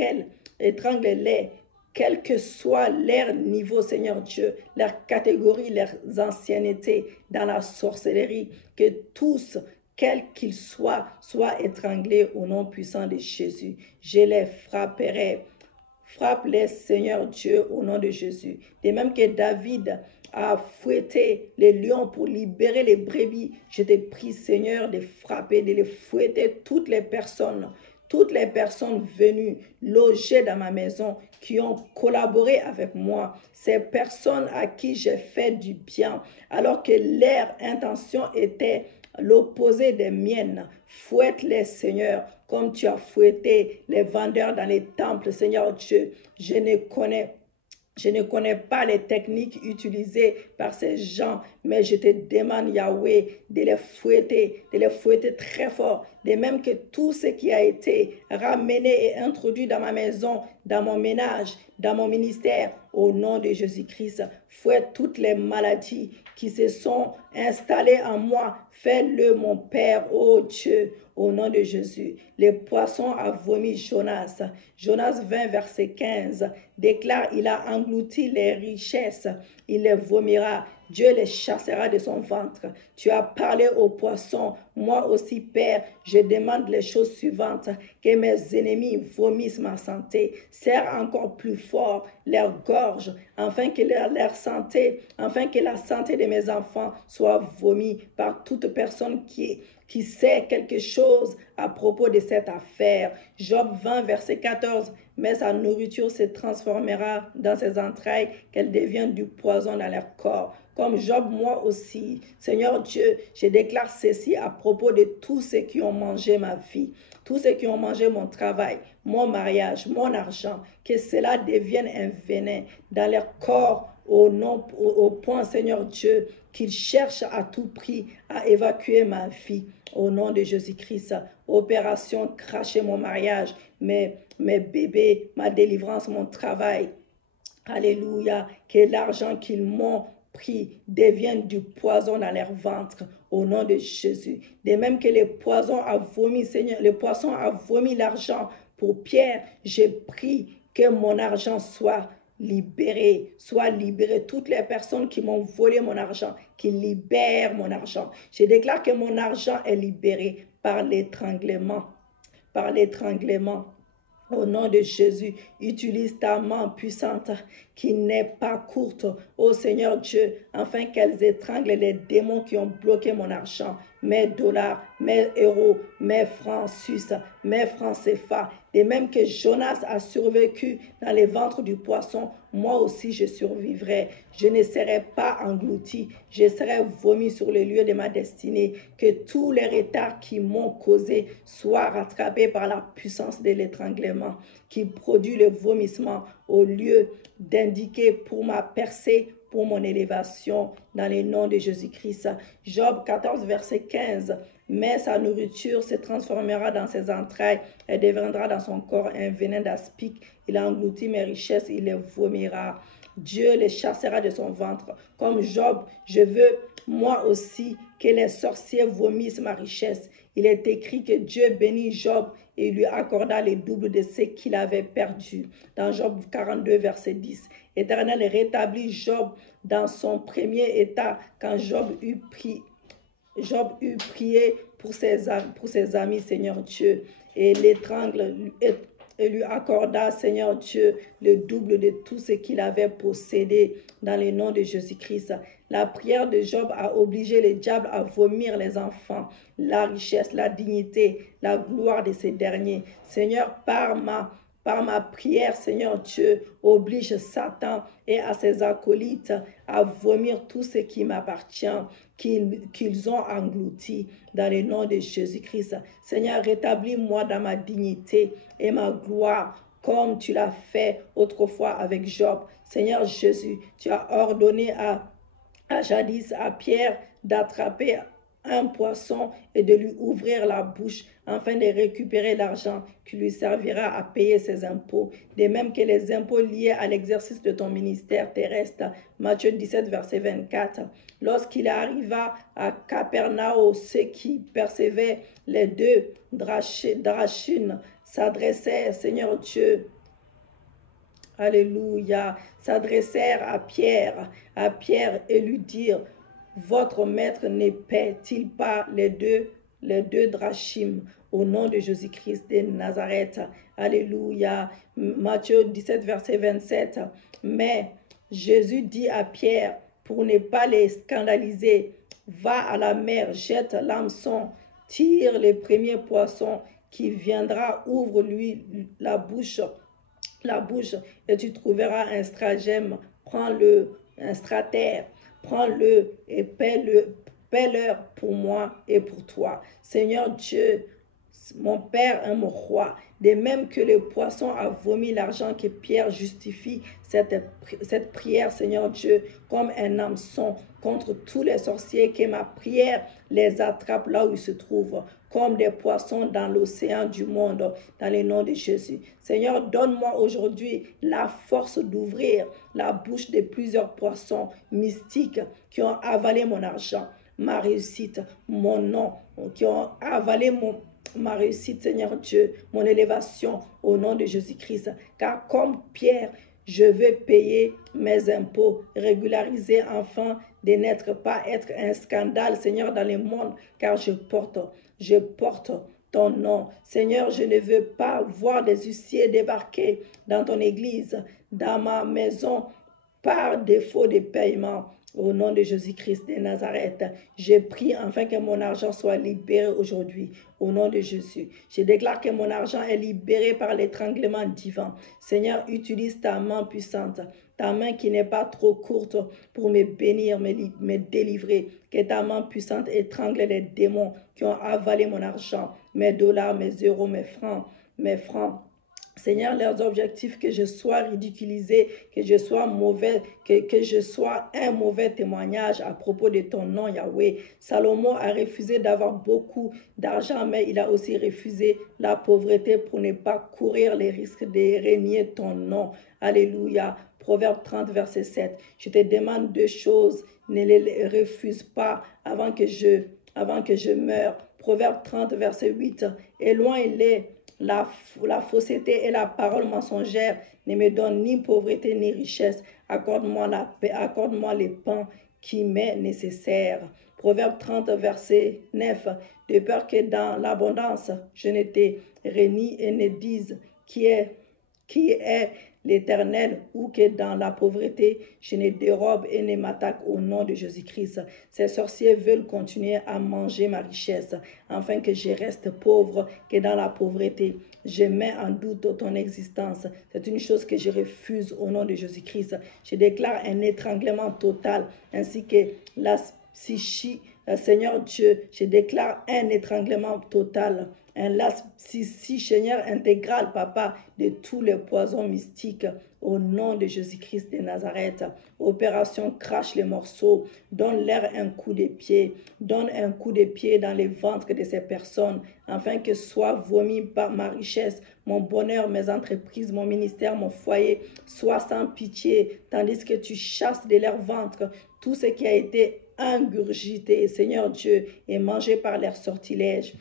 quel que soit leur niveau, Seigneur Dieu, leur catégorie, leurs anciennetés dans la sorcellerie, que tous, quels qu'ils soient étranglés au nom puissant de Jésus. Je les frapperai. Frappe-les, Seigneur Dieu, au nom de Jésus. De même que David a fouetté les lions pour libérer les brebis, je te prie, Seigneur, de frapper, de les fouetter toutes les personnes venues loger dans ma maison, qui ont collaboré avec moi, ces personnes à qui j'ai fait du bien, alors que leur intention était l'opposé des miennes. Fouette-les, Seigneur, comme tu as fouetté les vendeurs dans les temples, Seigneur Dieu. Je ne connais pas les techniques utilisées par ces gens, mais je te demande, Yahweh, de les fouetter très fort, de même que tout ce qui a été ramené et introduit dans ma maison, dans mon ménage, dans mon ministère, au nom de Jésus-Christ. Fouette toutes les maladies qui se sont installées en moi. Fais-le, mon Père, ô Dieu, au nom de Jésus. Les poissons a vomi Jonas. Jonas 20, verset 15, déclare, il a englouti les richesses, il les vomira. Dieu les chassera de son ventre. Tu as parlé aux poissons. Moi aussi, Père, je demande les choses suivantes. Que mes ennemis vomissent ma santé. Serre encore plus fort leur gorge, afin que la santé de mes enfants soit vomie par toute personne qui sait quelque chose à propos de cette affaire. Job 20, verset 14. Mais sa nourriture se transformera dans ses entrailles, qu'elle devienne du poison dans leur corps. Comme Job, moi aussi, Seigneur Dieu, je déclare ceci à propos de tous ceux qui ont mangé ma vie, tous ceux qui ont mangé mon travail, mon mariage, mon argent, que cela devienne un venin dans leur corps au point, Seigneur Dieu, qu'ils cherchent à tout prix à évacuer ma vie. Au nom de Jésus-Christ, opération cracher mon mariage, mes mes bébés, ma délivrance, mon travail. Alléluia, que l'argent qu'ils m'ont pris devienne du poison dans leur ventre au nom de Jésus. De même que le poison a vomi, Seigneur, le poisson a vomi l'argent pour Pierre, j'ai pris que mon argent soit libéré, soit libéré. Toutes les personnes qui m'ont volé mon argent, qui libèrent mon argent. Je déclare que mon argent est libéré par l'étranglement, par l'étranglement. Au nom de Jésus, utilise ta main puissante qui n'est pas courte, ô Seigneur Dieu, afin qu'elles étranglent les démons qui ont bloqué mon argent, mes dollars, mes euros, mes francs suisses, mes francs CFA. De même que Jonas a survécu dans les ventres du poisson, moi aussi je survivrai. Je ne serai pas englouti, je serai vomi sur le lieu de ma destinée. Que tous les retards qui m'ont causé soient rattrapés par la puissance de l'étranglement qui produit le vomissement au lieu d'indiquer pour ma percée, pour mon élévation, dans le nom de Jésus-Christ. Job 14, verset 15. Mais sa nourriture se transformera dans ses entrailles et deviendra dans son corps un venin d'aspic. Il engloutit mes richesses, il les vomira. Dieu les chassera de son ventre. Comme Job, je veux moi aussi que les sorciers vomissent ma richesse. Il est écrit que Dieu bénit Job et lui accorda le double de ce qu'il avait perdu. Dans Job 42, verset 10. Éternel rétablit Job dans son premier état quand Job eut prié pour ses amis, Seigneur Dieu, et l'étrangle et lui accorda, Seigneur Dieu, le double de tout ce qu'il avait possédé dans le nom de Jésus-Christ. La prière de Job a obligé le diable à vomir les enfants, la richesse, la dignité, la gloire de ces derniers. Seigneur, par ma prière, Seigneur Dieu, oblige Satan et à ses acolytes à vomir tout ce qui m'appartient, qu'ils ont englouti dans le nom de Jésus-Christ. Seigneur, rétablis-moi dans ma dignité et ma gloire, comme tu l'as fait autrefois avec Job. Seigneur Jésus, tu as ordonné jadis à Pierre d'attraper un poisson et de lui ouvrir la bouche afin de récupérer l'argent qui lui servira à payer ses impôts, de même que les impôts liés à l'exercice de ton ministère terrestre. Matthieu 17, verset 24. Lorsqu'il arriva à Capernaum, ceux qui percevaient les deux drachines s'adressèrent, Seigneur Dieu, alléluia, s'adressèrent à Pierre et lui dirent, votre maître ne paie-t-il pas les deux drachmes au nom de Jésus-Christ de Nazareth? Alléluia. Matthieu 17, verset 27. Mais Jésus dit à Pierre, pour ne pas les scandaliser, va à la mer, jette l'hameçon, tire le premier poisson qui viendra, ouvre-lui la bouche et tu trouveras un stratagème, prends-le, un stratère, prends-le et paie-leur pour moi et pour toi. Seigneur Dieu, mon Père est mon roi. De même que le poisson a vomi l'argent, que Pierre justifie cette prière, Seigneur Dieu, comme un hameçon contre tous les sorciers, que ma prière les attrape là où ils se trouvent, comme des poissons dans l'océan du monde, dans le nom de Jésus. Seigneur, donne-moi aujourd'hui la force d'ouvrir la bouche de plusieurs poissons mystiques qui ont avalé mon argent, ma réussite, mon nom, qui ont avalé ma réussite, Seigneur Dieu, mon élévation au nom de Jésus-Christ. Car comme Pierre, je veux payer mes impôts, régulariser enfin de n'être pas être un scandale, Seigneur, dans le monde, car je porte ton nom. Seigneur, je ne veux pas voir des huissiers débarquer dans ton église, dans ma maison, par défaut de paiement. Au nom de Jésus-Christ de Nazareth, je prie afin que mon argent soit libéré aujourd'hui. Au nom de Jésus, je déclare que mon argent est libéré par l'étranglement divin. Seigneur, utilise ta main puissante, ta main qui n'est pas trop courte pour me bénir, me délivrer. Que ta main puissante étrangle les démons qui ont avalé mon argent, mes dollars, mes euros, mes francs Seigneur, leurs objectifs, que je sois ridiculisé, que je sois mauvais, que je sois un mauvais témoignage à propos de ton nom, Yahweh. Salomon a refusé d'avoir beaucoup d'argent, mais il a aussi refusé la pauvreté pour ne pas courir les risques de régner ton nom. Alléluia. Proverbe 30, verset 7. Je te demande deux choses, ne les refuse pas avant que je meure. Proverbe 30, verset 8. Éloigne-les la fausseté et la parole mensongère ne me donnent ni pauvreté ni richesse. Accorde-moi la paix, accorde-moi les pains qui m'est nécessaire. Proverbe 30, verset 9. De peur que dans l'abondance, je ne te renie et ne dise qui est l'Éternel, ou que dans la pauvreté, je ne dérobe et ne m'attaque au nom de Jésus-Christ. Ces sorciers veulent continuer à manger ma richesse, afin que je reste pauvre, que dans la pauvreté. Je mets en doute ton existence. C'est une chose que je refuse au nom de Jésus-Christ. Je déclare un étranglement total, ainsi que la psychie. Seigneur Dieu, je déclare un étranglement total, un Seigneur intégral, Papa, de tous les poisons mystiques, au nom de Jésus-Christ de Nazareth. Opération crache les morceaux, donne-leur un coup de pied, donne un coup de pied dans les ventres de ces personnes, afin que soit vomi par ma richesse, mon bonheur, mes entreprises, mon ministère, mon foyer, soit sans pitié, tandis que tu chasses de leur ventre tout ce qui a été ingurgité, Seigneur Dieu, et mangé par leurs sortilèges.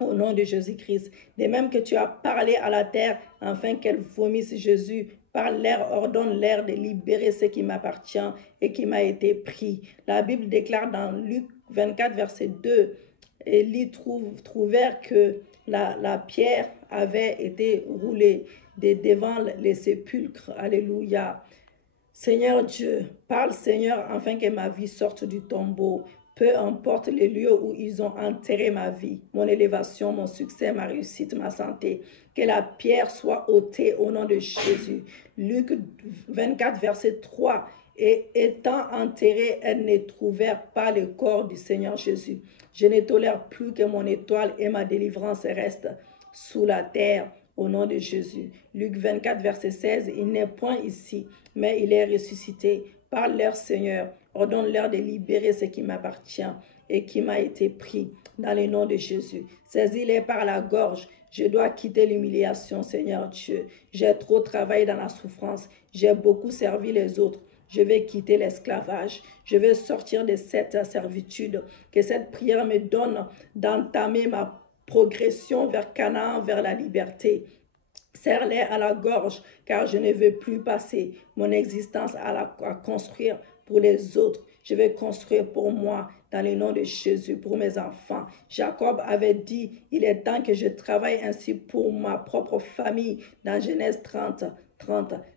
Au nom de Jésus-Christ, de même que tu as parlé à la terre, afin qu'elle vomisse Jésus, parle-leur, ordonne-leur de libérer ce qui m'appartient et qui m'a été pris. La Bible déclare dans Luc 24, verset 2, Élie trouvèrent que la pierre avait été roulée devant les sépulcres. Alléluia. Seigneur Dieu, parle Seigneur, afin que ma vie sorte du tombeau. Peu importe les lieux où ils ont enterré ma vie, mon élévation, mon succès, ma réussite, ma santé, que la pierre soit ôtée au nom de Jésus. Luc 24, verset 3. Et étant enterrés, elles ne trouvèrent pas le corps du Seigneur Jésus. Je ne tolère plus que mon étoile et ma délivrance restent sous la terre. Au nom de Jésus. Luc 24, verset 16. Il n'est point ici, mais il est ressuscité. Parle-leur, Seigneur. Ordonne-leur de libérer ce qui m'appartient et qui m'a été pris. Dans le nom de Jésus. Saisis-les par la gorge. Je dois quitter l'humiliation, Seigneur Dieu. J'ai trop travaillé dans la souffrance. J'ai beaucoup servi les autres. Je vais quitter l'esclavage. Je vais sortir de cette servitude. Que cette prière me donne d'entamer ma progression vers Canaan, vers la liberté. Serre-les à la gorge, car je ne veux plus passer mon existence à construire pour les autres. Je vais construire pour moi, dans le nom de Jésus, pour mes enfants. Jacob avait dit, il est temps que je travaille ainsi pour ma propre famille, dans Genèse 30.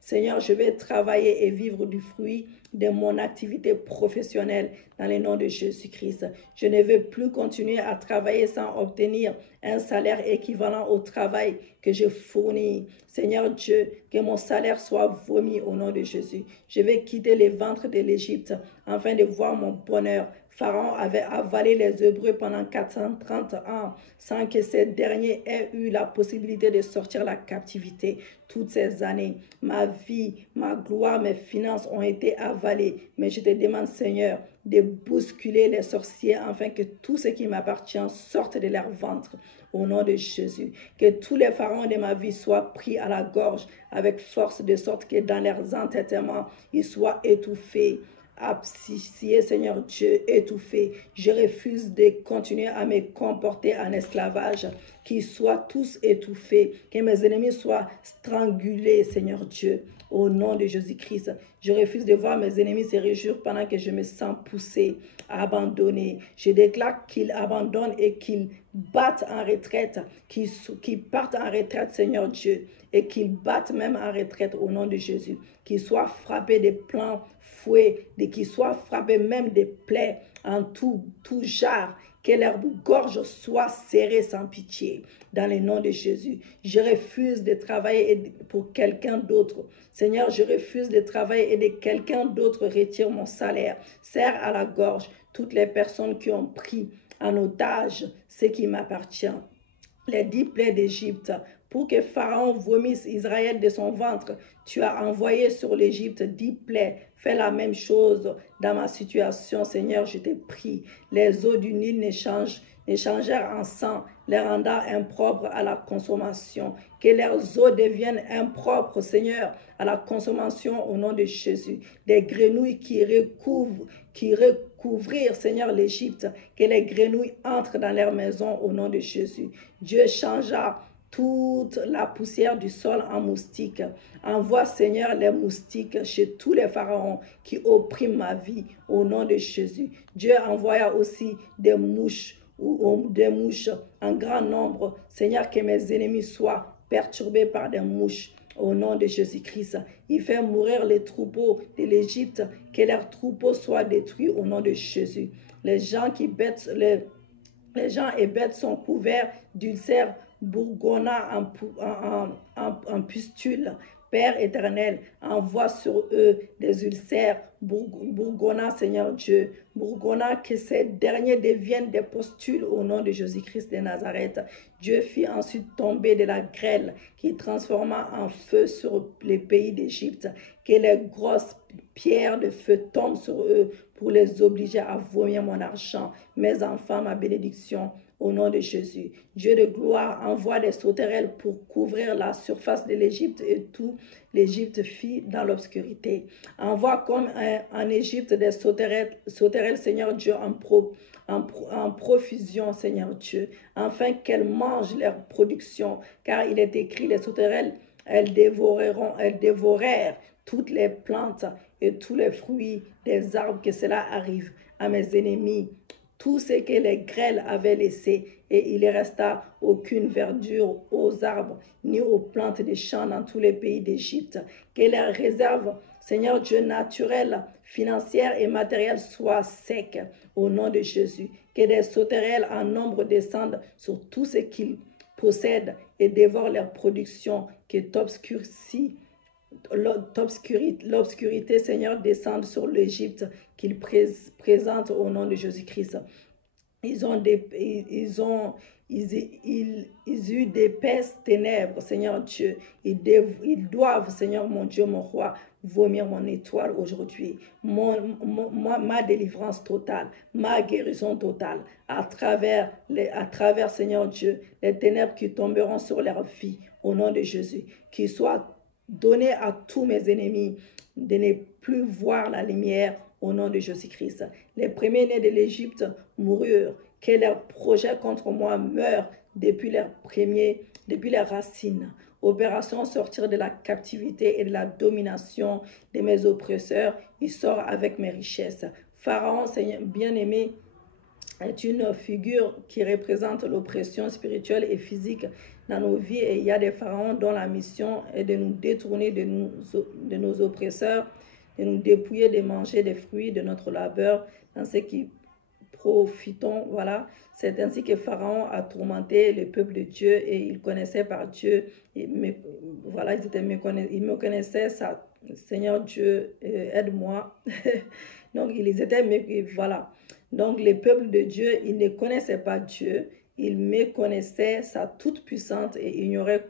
Seigneur, je vais travailler et vivre du fruit de mon activité professionnelle dans le nom de Jésus-Christ. Je ne veux plus continuer à travailler sans obtenir un salaire équivalent au travail que je fournis. Seigneur Dieu, que mon salaire soit vomi au nom de Jésus. Je vais quitter les ventres de l'Égypte afin de voir mon bonheur. Pharaon avait avalé les Hébreux pendant 430 ans sans que ces derniers aient eu la possibilité de sortir la captivité. Toutes ces années, ma vie, ma gloire, mes finances ont été avalées. Mais je te demande, Seigneur, de bousculer les sorciers afin que tout ce qui m'appartient sorte de leur ventre. Au nom de Jésus, que tous les pharaons de ma vie soient pris à la gorge avec force, de sorte que dans leurs entêtements, ils soient étouffés. Asphyxié, Seigneur Dieu, étouffé. Je refuse de continuer à me comporter en esclavage, qu'ils soient tous étouffés, que mes ennemis soient strangulés, Seigneur Dieu, au nom de Jésus-Christ. Je refuse de voir mes ennemis se réjouir pendant que je me sens poussé, abandonné. Je déclare qu'ils abandonnent et qu'ils battent en retraite, qu'ils partent en retraite, Seigneur Dieu, et qu'ils battent même en retraite au nom de Jésus, qu'ils soient frappés de plans fouets, qu'ils soient frappés même des plaies en tout genre, que leur gorge soit serrée sans pitié, dans le nom de Jésus. Je refuse de travailler pour quelqu'un d'autre. Seigneur, je refuse de travailler et de quelqu'un d'autre retire mon salaire. Serre à la gorge toutes les personnes qui ont pris en otage ce qui m'appartient. Les 10 plaies d'Égypte pour que Pharaon vomisse Israël de son ventre. Tu as envoyé sur l'Égypte 10 plaies. Fais la même chose dans ma situation, Seigneur, je te prie. Les eaux du Nil n'échangèrent en sang, les rendant impropres à la consommation. Que leurs eaux deviennent impropres, Seigneur, à la consommation au nom de Jésus. Des grenouilles qui recouvrirent, Seigneur, l'Égypte. Que les grenouilles entrent dans leur maison au nom de Jésus. Dieu changea toute la poussière du sol en moustiques. Envoie, Seigneur, les moustiques chez tous les pharaons qui oppriment ma vie au nom de Jésus. Dieu envoya aussi des mouches en grand nombre. Seigneur, que mes ennemis soient perturbés par des mouches au nom de Jésus-Christ. Il fait mourir les troupeaux de l'Égypte, que leurs troupeaux soient détruits au nom de Jésus. Les gens et bêtes sont couverts d'ulcères bourgonnats en pustules. Père éternel, envoie sur eux des ulcères bourgonnats, Seigneur Dieu. Bourgonnats, que ces derniers deviennent des pustules au nom de Jésus-Christ de Nazareth. Dieu fit ensuite tomber de la grêle qui transforma en feu sur les pays d'Égypte. Que les grosses pierres de feu tombent sur eux pour les obliger à vomir mon argent, mes enfants, ma bénédiction. Au nom de Jésus, Dieu de gloire envoie des sauterelles pour couvrir la surface de l'Égypte et tout l'Égypte fit dans l'obscurité. Envoie comme en Égypte des sauterelles, Seigneur Dieu, en profusion, Seigneur Dieu, afin qu'elles mangent leur production, car il est écrit, les sauterelles, elles dévorèrent toutes les plantes et tous les fruits des arbres, que cela arrive à mes ennemis. Tout ce que les grêles avaient laissé, et il ne resta aucune verdure aux arbres, ni aux plantes des champs dans tous les pays d'Égypte. Que les réserves, Seigneur Dieu, naturelles, financières et matérielles soient secs au nom de Jésus. Que des sauterelles en nombre descendent sur tout ce qu'ils possèdent et dévorent leur production, que l'obscurité, Seigneur, descende sur l'Égypte, qu'il présente au nom de Jésus-Christ. Ils eu d'épaisses ténèbres, Seigneur Dieu. Ils doivent, Seigneur mon Dieu, mon roi, vomir mon étoile aujourd'hui. Ma délivrance totale, ma guérison totale, à travers, Seigneur Dieu, les ténèbres qui tomberont sur leur vie, au nom de Jésus. Qu'ils soient donnés à tous mes ennemis de ne plus voir la lumière au nom de Jésus-Christ. Les premiers-nés de l'Égypte moururent, que leurs projets contre moi meurent depuis les racines. Opération sortir de la captivité et de la domination de mes oppresseurs, il sort avec mes richesses. Pharaon, Seigneur bien-aimé, est une figure qui représente l'oppression spirituelle et physique dans nos vies, et il y a des pharaons dont la mission est de nous détourner de nos oppresseurs, de nous dépouiller de manger des fruits de notre labeur dans ce qui profitons. Voilà, c'est ainsi que Pharaon a tourmenté le peuple de Dieu, et il connaissait par Dieu, voilà, il me connaissait, ça, Seigneur Dieu, aide-moi. Donc ils étaient, voilà. Donc, les peuples de Dieu, ils ne connaissaient pas Dieu, ils méconnaissaient sa toute-puissance et ignoraient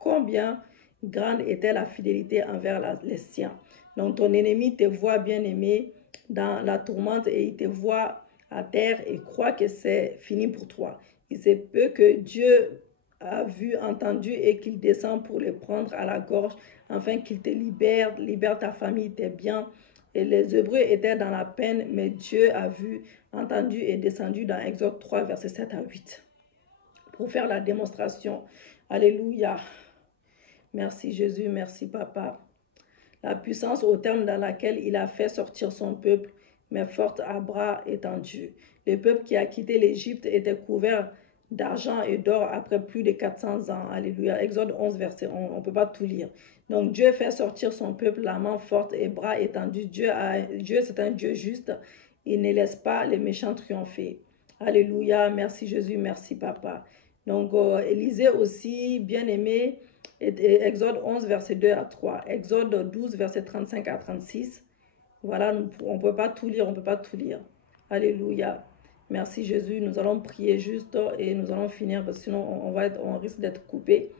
combien grande était la fidélité envers les siens. Donc, ton ennemi te voit, bien-aimé, dans la tourmente, et il te voit à terre et croit que c'est fini pour toi. Il se peut que Dieu a vu, entendu, et qu'il descend pour les prendre à la gorge, afin qu'il te libère ta famille, tes biens. Et les Hébreux étaient dans la peine, mais Dieu a vu, entendu et descendu dans Exode 3, versets 7 à 8. Pour faire la démonstration. Alléluia. Merci Jésus, merci Papa. La puissance au terme dans laquelle il a fait sortir son peuple, mais forte à bras étendus. Le peuple qui a quitté l'Égypte était couvert d'argent et d'or après plus de 400 ans. Alléluia. Exode 11, verset 11. On ne peut pas tout lire. Donc, Dieu fait sortir son peuple, la main forte et bras étendus. Dieu, c'est un Dieu juste. Il ne laisse pas les méchants triompher. Alléluia. Merci Jésus. Merci Papa. Donc, Élisée aussi, bien-aimé, Exode 11, verset 2 à 3. Exode 12, verset 35 à 36. Voilà, on ne peut pas tout lire, on ne peut pas tout lire. Alléluia. Merci Jésus. Nous allons prier juste et nous allons finir, parce que sinon on risque d'être coupé.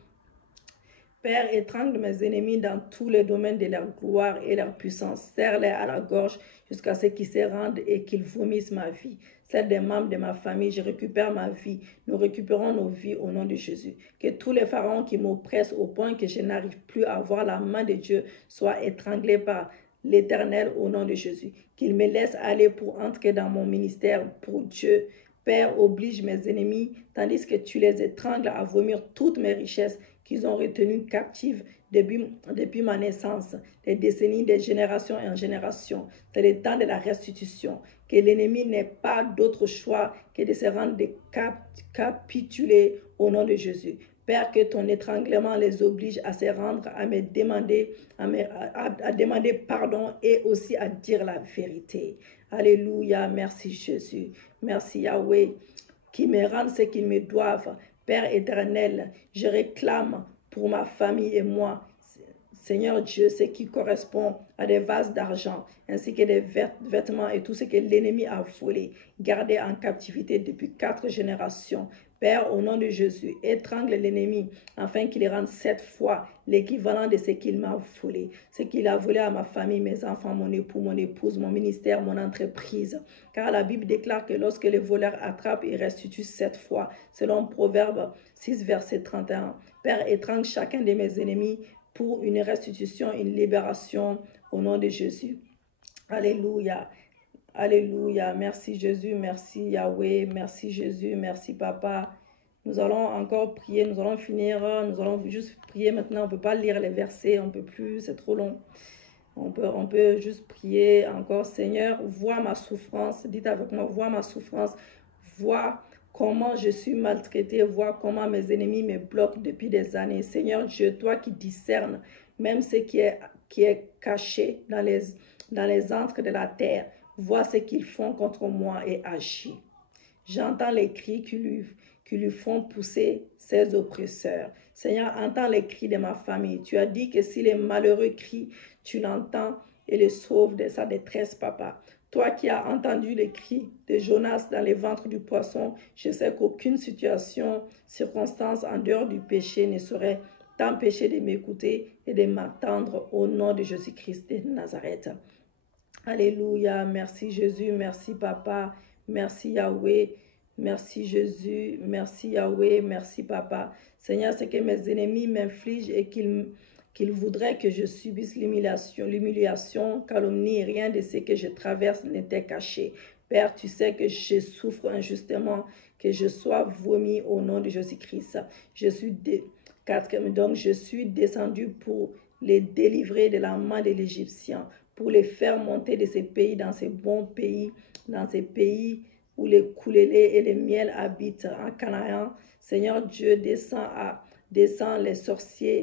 Père, étrangle mes ennemis dans tous les domaines de leur gloire et leur puissance. Serre-les à la gorge jusqu'à ce qu'ils se rendent et qu'ils vomissent ma vie. Celle des membres de ma famille, je récupère ma vie. Nous récupérons nos vies au nom de Jésus. Que tous les pharaons qui m'oppressent au point que je n'arrive plus à voir la main de Dieu soient étranglés par l'Éternel au nom de Jésus. Qu'il me laisse aller pour entrer dans mon ministère pour Dieu. Père, oblige mes ennemis, tandis que tu les étrangles à vomir toutes mes richesses qu'ils ont retenues captives depuis ma naissance, des décennies, des générations en générations. C'est le temps de la restitution. Que l'ennemi n'ait pas d'autre choix que de se rendre capituler au nom de Jésus. Père, que ton étranglement les oblige à se rendre, à me demander, à demander pardon et aussi à dire la vérité. Alléluia, merci Jésus, merci Yahweh, qui me rendent ce qu'ils me doivent. Père éternel, je réclame pour ma famille et moi, Seigneur Dieu, ce qui correspond à des vases d'argent, ainsi que des vêtements et tout ce que l'ennemi a volé, gardé en captivité depuis 4 générations. Père, au nom de Jésus, étrangle l'ennemi, afin qu'il rende 7 fois l'équivalent de ce qu'il m'a volé. Ce qu'il a volé à ma famille, mes enfants, mon époux, mon épouse, mon ministère, mon entreprise. Car la Bible déclare que lorsque les voleurs attrapent, ils restituent 7 fois, selon Proverbe 6, verset 31. Père, étrangle chacun de mes ennemis pour une restitution, une libération au nom de Jésus. Alléluia. Alléluia. Merci Jésus, merci Yahweh, merci Jésus, merci Papa. Nous allons encore prier, nous allons finir, nous allons juste prier maintenant. On ne peut pas lire les versets, on ne peut plus, c'est trop long. On peut juste prier encore. Seigneur, vois ma souffrance. Dites avec moi, vois ma souffrance. Vois comment je suis maltraité. Vois comment mes ennemis me bloquent depuis des années. Seigneur Dieu, toi qui discernes même ce qui est caché dans les antres de la terre. Vois ce qu'ils font contre moi et agis. J'entends les cris qui lui font pousser ses oppresseurs. Seigneur, entends les cris de ma famille. Tu as dit que si les malheureux crient, tu l'entends et les sauves de sa détresse, Papa. Toi qui as entendu les cris de Jonas dans les ventres du poisson, je sais qu'aucune circonstance en dehors du péché ne saurait t'empêcher de m'écouter et de m'attendre au nom de Jésus-Christ de Nazareth. Alléluia, merci Jésus, merci Papa, merci Yahweh, merci Jésus, merci Yahweh, merci Papa. Seigneur, c'est que mes ennemis m'infligent et qu'ils voudraient que je subisse l'humiliation, calomnie, rien de ce que je traverse n'était caché. Père, tu sais que je souffre injustement, que je sois vomi au nom de Jésus-Christ. Donc, je suis descendu pour les délivrer de la main de l'Égyptien, pour les faire monter de ces pays dans ces bons pays, dans ces pays où les coulélés et les miels habitent en Canaan. Seigneur Dieu, descends les sorciers